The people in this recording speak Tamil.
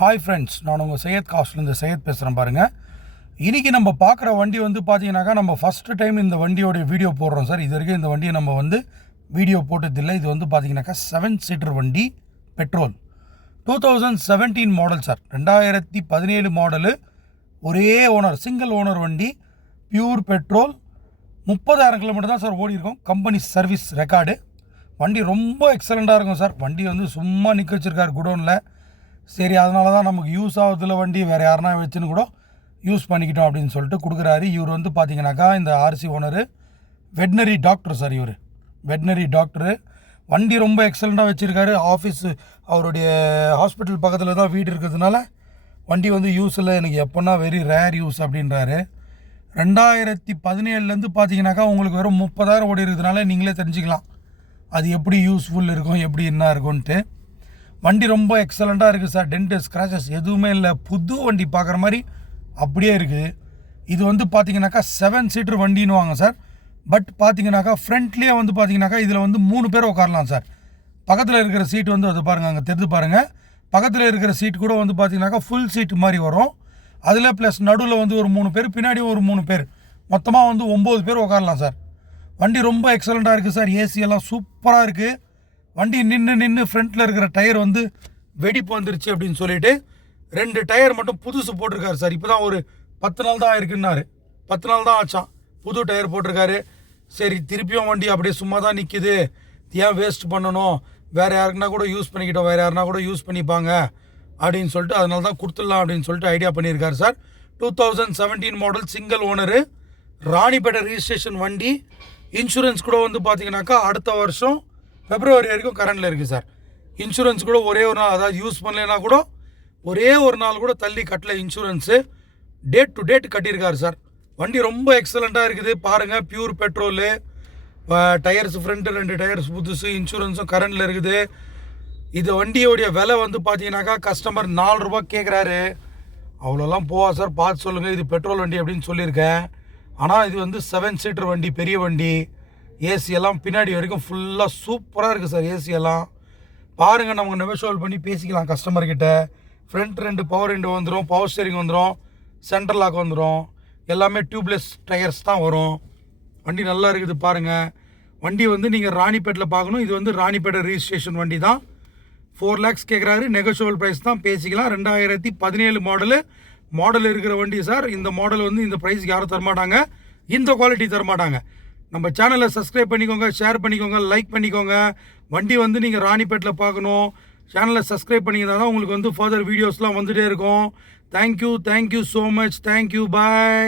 ஹாய் ஃப்ரெண்ட்ஸ், நான் உங்கள் சையத் காஸ்ட்லேருந்து சையத் பேசுகிறேன் பாருங்கள். இன்றைக்கி நம்ம பார்க்குற வண்டி வந்து பார்த்தீங்கன்னாக்கா நம்ம ஃபஸ்ட்டு டைம் இந்த வண்டியோடைய வீடியோ போடுறோம் சார். இது வரைக்கும் இந்த வண்டியை நம்ம வந்து வீடியோ போட்டதில்லை. இது வந்து பார்த்தீங்கன்னாக்கா 7 சீட்டர் வண்டி, பெட்ரோல், 2017 மாடல் சார். 2017 மாடலு, ஒரே ஓனர், சிங்கிள் ஓனர் வண்டி, பியூர் பெட்ரோல். 30,000 கிலோமீட்டர் தான் சார் ஓடி இருக்கும். Company service record. வண்டி ரொம்ப எக்ஸலண்ட்டாக இருக்கும் சார். வண்டி வந்து சும்மா நிற்க வச்சுருக்காரு குடோனில். சரி, அதனால தான் நமக்கு யூஸ் ஆகுறதுல வண்டி வேறு யாருனா வச்சுன்னு கூட யூஸ் பண்ணிக்கிட்டோம் அப்படின்னு சொல்லிட்டு கொடுக்குறாரு. இவர் வந்து பார்த்தீங்கன்னாக்கா இந்த RC owner veterinary doctor sir. இவர் வெட்னரி டாக்டரு. வண்டி ரொம்ப எக்ஸலண்ட்டாக வச்சுருக்காரு. ஆஃபீஸு அவருடைய ஹாஸ்பிட்டல் பக்கத்தில் தான் வீடு இருக்கிறதுனால வண்டி வந்து யூஸ் இல்லை, எனக்கு எப்போன்னா வெரி ரேர் யூஸ் அப்படின்றாரு. 2017 பார்த்தீங்கன்னாக்கா உங்களுக்கு வெறும் 30,000 ஓடி இருக்கிறதுனால நீங்களே தெரிஞ்சுக்கலாம் அது எப்படி யூஸ்ஃபுல் இருக்கும், எப்படி என்ன இருக்கும்ன்ட்டு. வண்டி ரொம்ப எக்ஸலண்ட்டாக இருக்குது சார். டென்ட் ஸ்க்ராச்சஸ் எதுவுமே இல்லை. புது வண்டி பார்க்குற மாதிரி அப்படியே இருக்குது. இது வந்து பார்த்தீங்கன்னாக்கா 7 சீட்டர் வண்டின்னு வாங்க சார். பட் பார்த்தீங்கன்னாக்கா ஃப்ரண்ட்லேயே வந்து பார்த்தீங்கன்னாக்கா இதில் வந்து 3 பேர் உட்காரலாம் சார். பக்கத்தில் இருக்கிற சீட்டு வந்து அது பாருங்கள், அங்கே தெரிந்து பாருங்கள். பக்கத்தில் இருக்கிற சீட் கூட வந்து பார்த்தீங்கன்னாக்கா ஃபுல் சீட்டு மாதிரி வரும். அதில் ப்ளஸ் நடுவில் வந்து ஒரு 3 பேர், பின்னாடி ஒரு 3 பேர், மொத்தமாக வந்து 9 பேர் உட்காரலாம் சார். வண்டி ரொம்ப எக்ஸலண்ட்டாக இருக்குது சார். ஏசி எல்லாம் சூப்பராக இருக்குது. வண்டி நின்று ஃப்ரண்ட்டில் இருக்கிற டயர் வந்து வெடிப்பு வந்துருச்சு அப்படின்னு சொல்லிட்டு 2 டயர் மட்டும் புதுசு போட்டிருக்காரு சார். இப்போ தான் ஒரு 10 நாள் தான் ஆயிருக்குன்னாரு. 10 நாள் தான் ஆச்சான் புது டயர் போட்டிருக்காரு. சரி, திருப்பியும் வண்டி அப்படியே சும்மா தான் நிற்கிது, ஏன் வேஸ்ட் பண்ணணும், வேறு யாருக்குன்னா கூட யூஸ் பண்ணிக்கிட்டோம், வேறு யாருனா கூட யூஸ் பண்ணிப்பாங்க அப்படின்னு சொல்லிட்டு அதனால தான் கொடுத்துடலாம் அப்படின்னு சொல்லிட்டு ஐடியா பண்ணியிருக்காரு sir. 2017 model, single owner, Ranipet registration வண்டி. இன்சூரன்ஸ் கூட வந்து பார்த்தீங்கன்னாக்கா அடுத்த வருஷம் February வரைக்கும் கரண்டில் இருக்குது சார். இன்சூரன்ஸ் கூட ஒரே ஒரு நாள், அதாவது யூஸ் பண்ணலைன்னா கூட ஒரே ஒரு நாள் கூட தள்ளி கட்டல இன்சூரன்ஸு. டேட் டு டேட் கட்டியிருக்காரு சார். வண்டி ரொம்ப எக்ஸலண்ட்டாக இருக்குது பாருங்கள். Pure petrol, tyres front 2 tyres புதுசு, இன்சூரன்ஸும் கரண்டில் இருக்குது. இது வண்டியோடைய விலை வந்து பார்த்தீங்கன்னாக்கா கஸ்டமர் 4 ரூபா கேட்குறாரு. அவ்வளோலாம் போவா சார், பார்த்து சொல்லுங்கள், இது பெட்ரோல் வண்டி அப்படின்னு சொல்லியிருக்கேன். ஆனால் இது வந்து 7 சீட்டர் வண்டி, பெரிய வண்டி. ஏசி எல்லாம் பின்னாடி வரைக்கும் ஃபுல்லாக சூப்பராக இருக்குது சார். ஏசி எல்லாம் பாருங்கள், நமக்கு நெகோஷியேட் பண்ணி பேசிக்கலாம் கஸ்டமர்கிட்ட. ஃப்ரண்ட் 2 பவர் விண்டோ வந்துடும், பவர் ஸ்டேரிங் வந்துடும், சென்ட்ரல் லாக் வந்துடும், எல்லாமே டியூப்லெஸ் டயர்ஸ் தான் வரும். வண்டி நல்லா இருக்குது பாருங்கள். வண்டி வந்து நீங்கள் ராணிப்பேட்டில் பார்க்கணும். இது வந்து ராணிப்பேட்டை ரிஜிஸ்ட்ரேஷன் வண்டி தான். 4 lakhs கேட்குறாரு. நெகோஷியபிள் ப்ரைஸ் தான், பேசிக்கலாம். 2017 மாடல் இருக்கிற வண்டி சார். இந்த மாடல் வந்து இந்த ப்ரைஸ்க்கு யாரும் தரமாட்டாங்க, இந்த குவாலிட்டி தரமாட்டாங்க. நம்ம சேனலை சப்ஸ்கிரைப் பண்ணிக்கோங்க, ஷேர் பண்ணிக்கோங்க, லைக் பண்ணிக்கோங்க. வண்டி வந்து நீங்கள் ராணிப்பேட்டில் பார்க்கணும், சேனலை சப்ஸ்கிரைப் பண்ணிங்கன்னா தான் உங்களுக்கு வந்து ஃபர்தர் வீடியோஸ்லாம் வந்துகிட்டே இருக்கும். Thank you so much. தேங்க்யூ, பாய்.